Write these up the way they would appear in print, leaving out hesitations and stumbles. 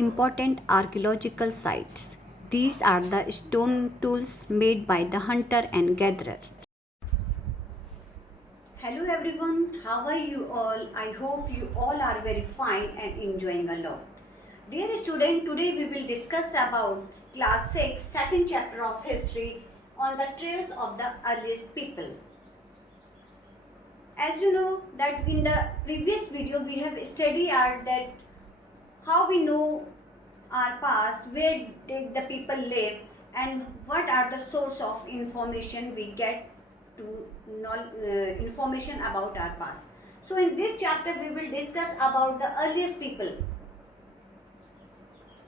important archaeological sites. These are the stone tools made by the hunter and gatherer. Hello everyone, how are you all? I hope you all are very fine and enjoying a lot. Dear student, today we will discuss about class 6, second chapter of history on the trails of the earliest people. As you know that in the previous video we have studied that how we know our past, where did the people live, and what are the source of information we get to know information about our past. So in this chapter we will discuss about the earliest people.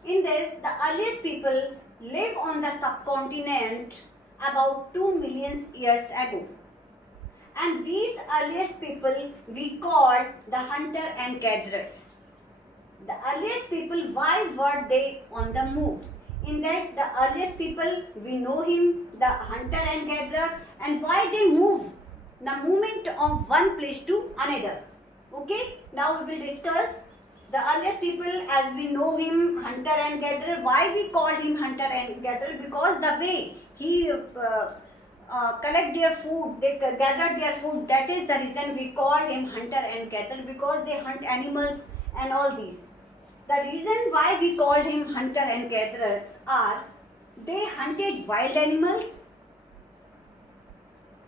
In this, the earliest people live on the subcontinent about 2 million years ago. And these earliest people we call the hunter and gatherers. The earliest people, why were they on the move? In that, the earliest people, we know him, the hunter and gatherer, and why they move, the movement of one place to another. Okay, now we will discuss the earliest people as we know him, hunter and gatherer. Why we call him hunter and gatherer? Because the way he collect their food, they gather their food, that is the reason we call him hunter and gatherer, because they hunt animals and all these. The reason why we called him hunter and gatherers are they hunted wild animals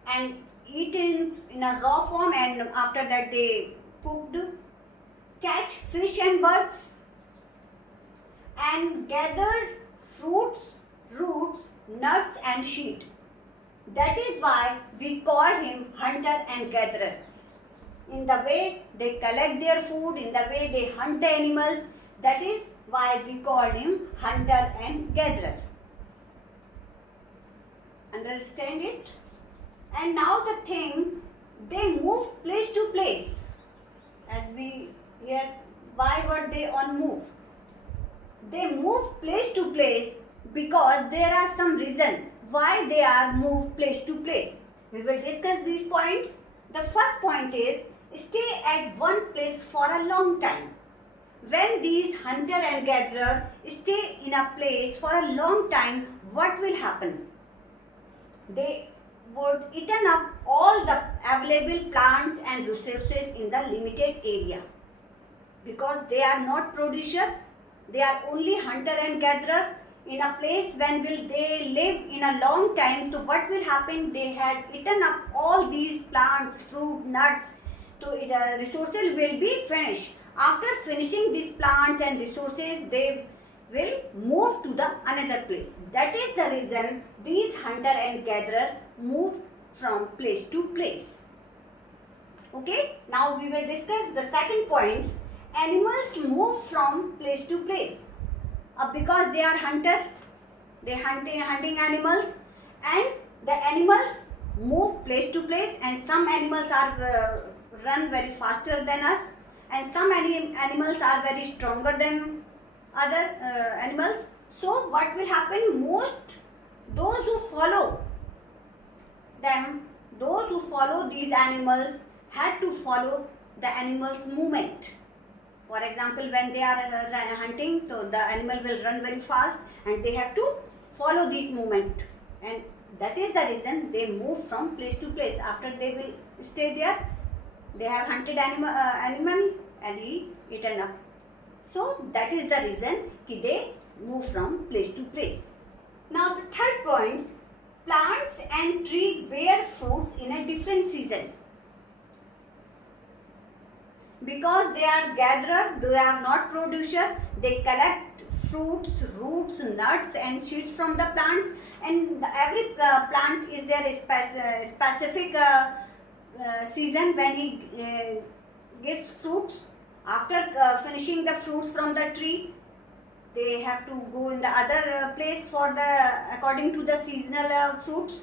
and eat in a raw form, and after that they cooked, catch fish and birds, and gathered fruits, roots, nuts and seed. That is why we call him hunter and gatherer. In the way they collect their food, in the way they hunt the animals, that is why we call him hunter and gatherer. Understand it? And now the thing, they move place to place. As we hear, why were they on move? They move place to place because there are some reason why they are moved place to place. We will discuss these points. The first point is stay at one place for a long time. When these hunter and gatherer stay in a place for a long time, what will happen? They would eaten up all the available plants and resources in the limited area. Because they are not producer, they are only hunter and gatherer. In a place when will they live in a long time, so what will happen? They had eaten up all these plants, fruit, nuts, so the resources will be finished. After finishing these plants and resources, they will move to the another place. That is the reason these hunter and gatherer move from place to place. Okay, now we will discuss the second point. Animals move from place to place. Because they are hunter, they hunting animals, and the animals move place to place, and some animals are run very faster than us, and some animals are very stronger than other animals. So what will happen? Most those who follow them, those who follow these animals had to follow the animals' movement. For example, when they are hunting, so the animal will run very fast and they have to follow this movement, and that is the reason they move from place to place. After they will stay there, they have hunted animal and eaten up. So that is the reason they move from place to place. Now the third point, plants and trees bear fruits in a different season. Because they are gatherer, they are not producer, they collect fruits, roots, nuts and seeds from the plants, and every plant is there a specific season when he gives fruits. After finishing the fruits from the tree, they have to go in the other place for the according to the seasonal fruits.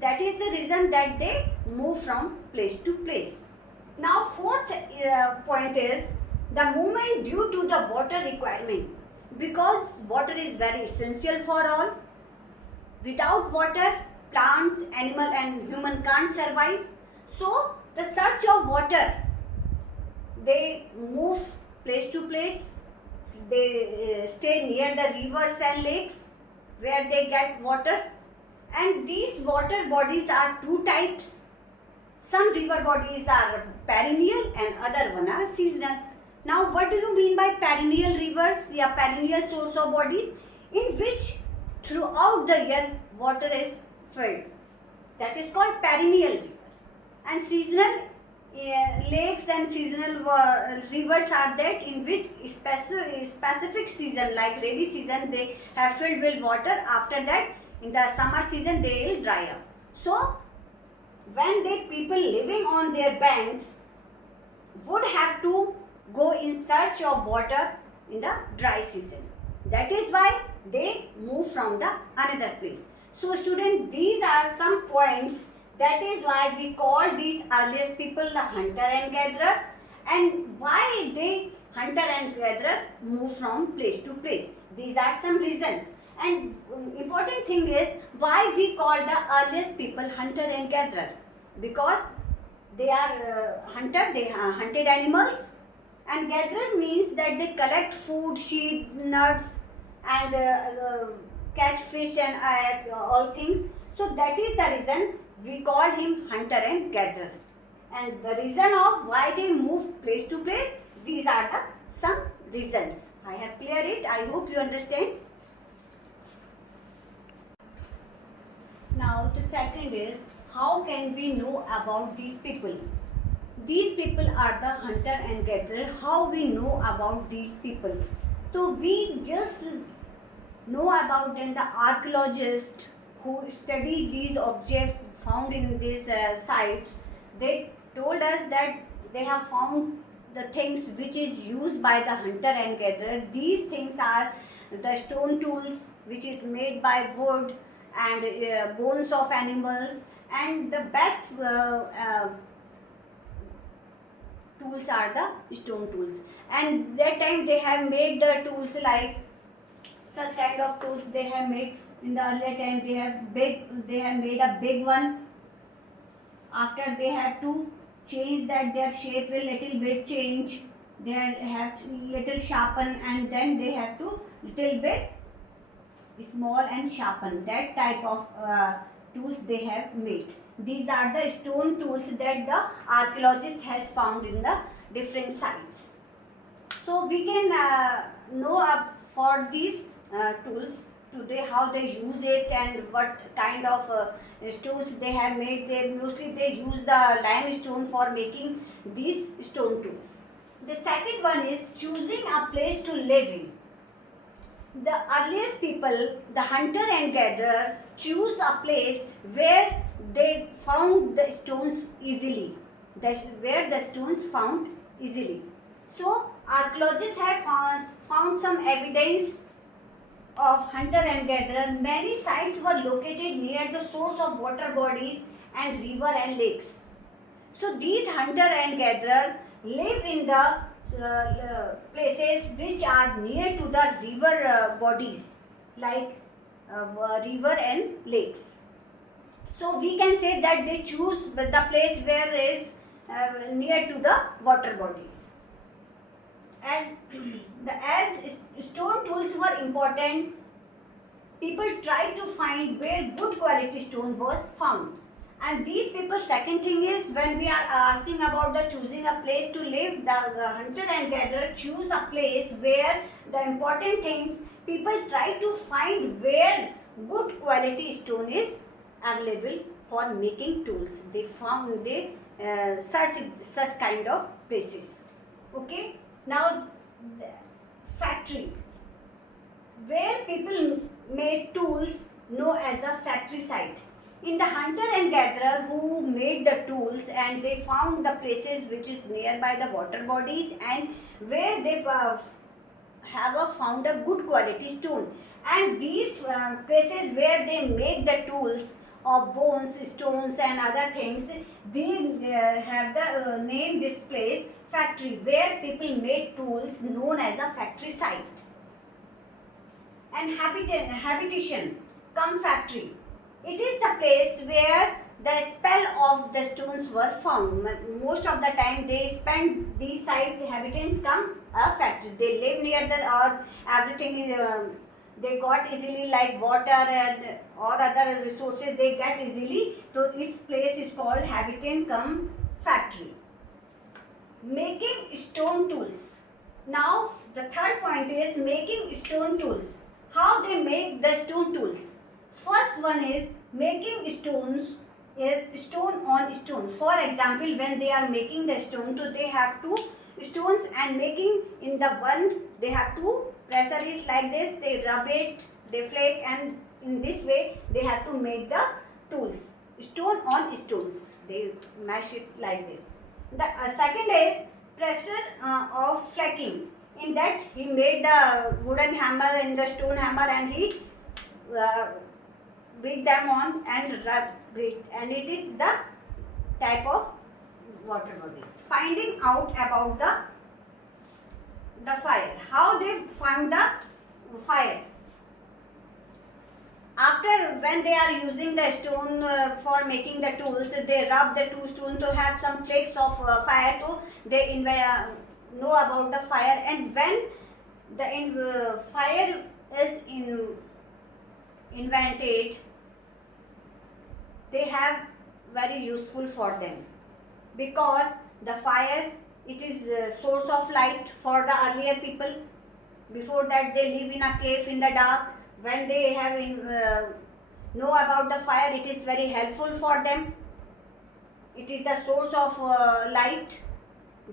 That is the reason that they move from place to place. Now fourth point is the movement due to the water requirement, because water is very essential for all. Without water, plants, animal and human can't survive. So the search of water, they move place to place they stay near the rivers and lakes where they get water. And these water bodies are two types. Some river bodies are perennial and other one are seasonal. Now what do you mean by perennial rivers? Yeah, perennial source of bodies in which throughout the year water is filled. That is called perennial river. And seasonal lakes and seasonal rivers are that in which specific season like rainy season they have filled with water. After that in the summer season they will dry up. So when the people living on their banks would have to go in search of water in the dry season. That is why they move from the another place. So student, these are some points. That is why we call these earliest people the hunter and gatherer, and why they hunter and gatherer move from place to place. These are some reasons. And important thing is why we call the earliest people hunter and gatherer, because they are hunter, they hunted animals, and gatherer means that they collect food, sheep, nuts, and catch fish and all things. So that is the reason we call him hunter and gatherer. And the reason of why they move place to place, these are the some reasons. I have cleared it. I hope you understand. Now the second is, how can we know about these people? These people are the hunter and gatherer. How we know about these people? So we just know about them, the archaeologists who study these objects found in these sites. They told us that they have found the things which is used by the hunter and gatherer. These things are the stone tools which is made by wood and bones of animals, and the best tools are the stone tools. And that time they have made the tools like such kind of tools they have made. In the earlier time they have made a big one. After they have to change that, their shape will little bit change, they have little sharpen, and then they have to little bit small and sharpen. That type of tools they have made. These are the stone tools that the archaeologist has found in the different sites. So we can know for these tools today how they use it and what kind of stones they have made. Mostly they use the limestone for making these stone tools. The second one is choosing a place to live in. The earliest people, the hunter and gatherer, choose a place where they found the stones easily. Where the stones found easily. So archaeologists have found some evidence of hunter and gatherer. Many sites were located near the source of water bodies and river and lakes. So these hunter and gatherer live in the places which are near to the river bodies like river and lakes. So we can say that they choose the place where is near to the water bodies. And as stone tools were important, people tried to find where good quality stone was found. And these people, second thing is, when we are asking about the choosing a place to live, the hunter and gatherer choose a place where the important things, people try to find where good quality stone is available for making tools. They search such kind of places. Okay. Now factory, where people made tools known as a factory site. In the hunter and gatherer who made the tools, and they found the places which is nearby the water bodies and where they have found a good quality stone. And these places where they make the tools of bones, stones and other things, they have the name this place factory, where people made tools known as a factory site. And habitation, come factory. It is the place where the spell of the stones were found. Most of the time they spend these side inhabitants come a factory. They live near the or everything is they got easily like water and or other resources they get easily. So its place is called habitant come factory. Making stone tools. Now the third point is making stone tools. How they make the stone tools? First one is making stones is stone on stone. For example, when they are making the stone, so they have two stones and making in the one they have two pressure is like this. They rub it, they flake, and in this way they have to make the tools. Stone on stones. They mash it like this. The second is pressure of flaking. In that he made the wooden hammer and the stone hammer and he beat them on and rub it, and it is the type of water bodies. Finding out about the fire. How they find the fire? After when they are using the stone for making the tools, they rub the two stones to have some flakes of fire to they know about the fire. And when the fire is invented, they have very useful for them, because the fire it is a source of light for the earlier people. Before that they live in a cave in the dark. When they have know about the fire, it is very helpful for them. It is the source of light.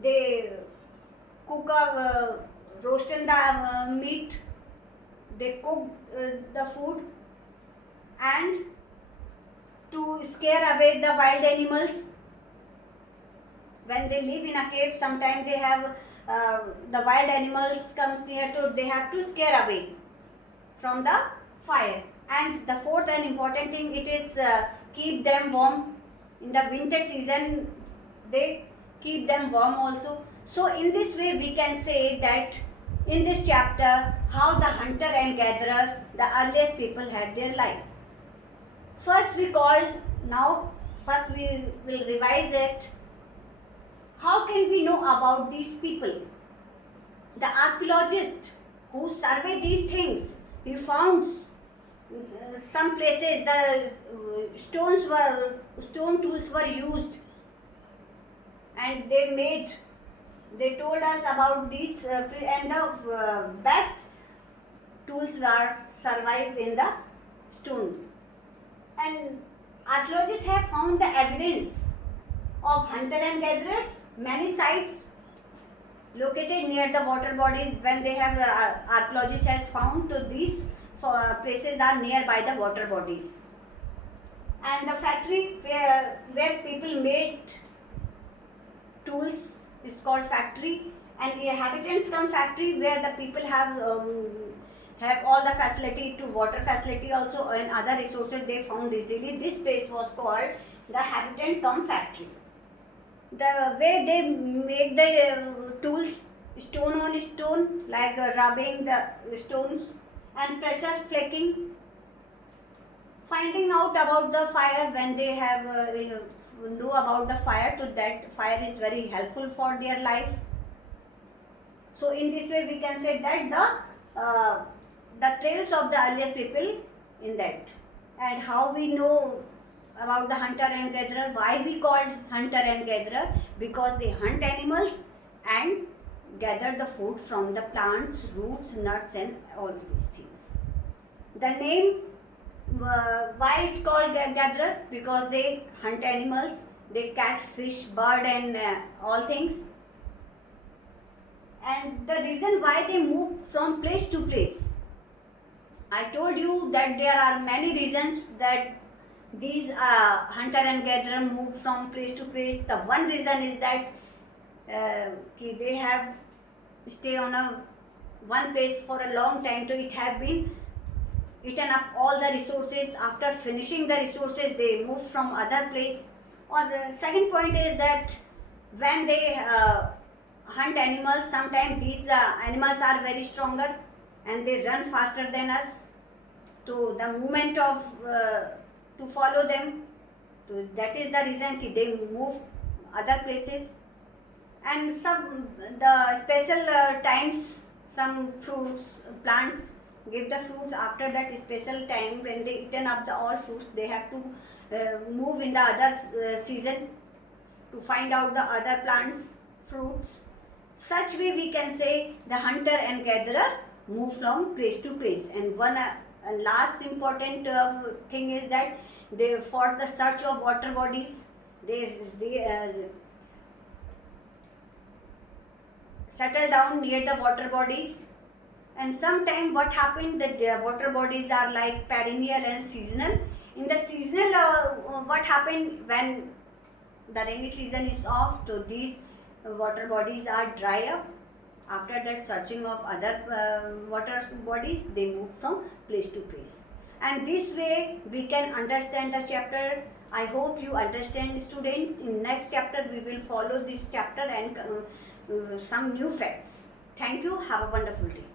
They cook roasting the meat. They cook the food, and to scare away the wild animals. When they live in a cave, sometimes they have the wild animals comes near to, they have to scare away from the fire. And the fourth and important thing, it is keep them warm. In the winter season, they keep them warm also. So in this way we can say that in this chapter, how the hunter and gatherer, the earliest people had their life. First we will revise it. How can we know about these people? The archaeologist who survey these things, he found some places the stone tools were used, and they told us about these and the best tools were survived in the stone. And archaeologists have found the evidence of hunter and gatherers. Many sites located near the water bodies, when they have archaeologists has found, to these places are nearby the water bodies. And the factory where people made tools is called factory, and the inhabitants come factory where the people have all the facility to water facility also, and other resources they found easily. This place was called the habitant come factory. The way they make the tools, stone on stone, like rubbing the stones and pressure flaking. Finding out about the fire, when they have know about the fire, so that fire is very helpful for their life. So in this way we can say that the trails of the earliest people in that. And how we know about the hunter and gatherer? Why we called hunter and gatherer? Because they hunt animals and gather the food from the plants, roots, nuts, and all these things. The name, why it called gatherer? Because they hunt animals, they catch fish, bird, and all things. And the reason why they move from place to place, I told you that there are many reasons that these hunter and gatherer move from place to place. The one reason is that they have stay on one place for a long time, so it have been eaten up all the resources. After finishing the resources, they move from other place. Or the second point is that when they hunt animals, sometimes these animals are very stronger and they run faster than us. So the movement of to follow them, So that is the reason कि they move other places. And some the special times some fruits plants give the fruits. After that special time when they eaten up the all fruits, they have to move in the other season to find out the other plants fruits. Such way we can say the hunter and gatherer move from place to place. And one last important thing is that they, for the search of water bodies, they settle down near the water bodies. And sometime what happened that the water bodies are like perennial and seasonal. In the seasonal, what happened when the rainy season is off, so these water bodies are dry up. After that searching of other water bodies, they move from place to place. And this way we can understand the chapter. I hope you understand, student. In next chapter we will follow this chapter and some new facts. Thank you. Have a wonderful day.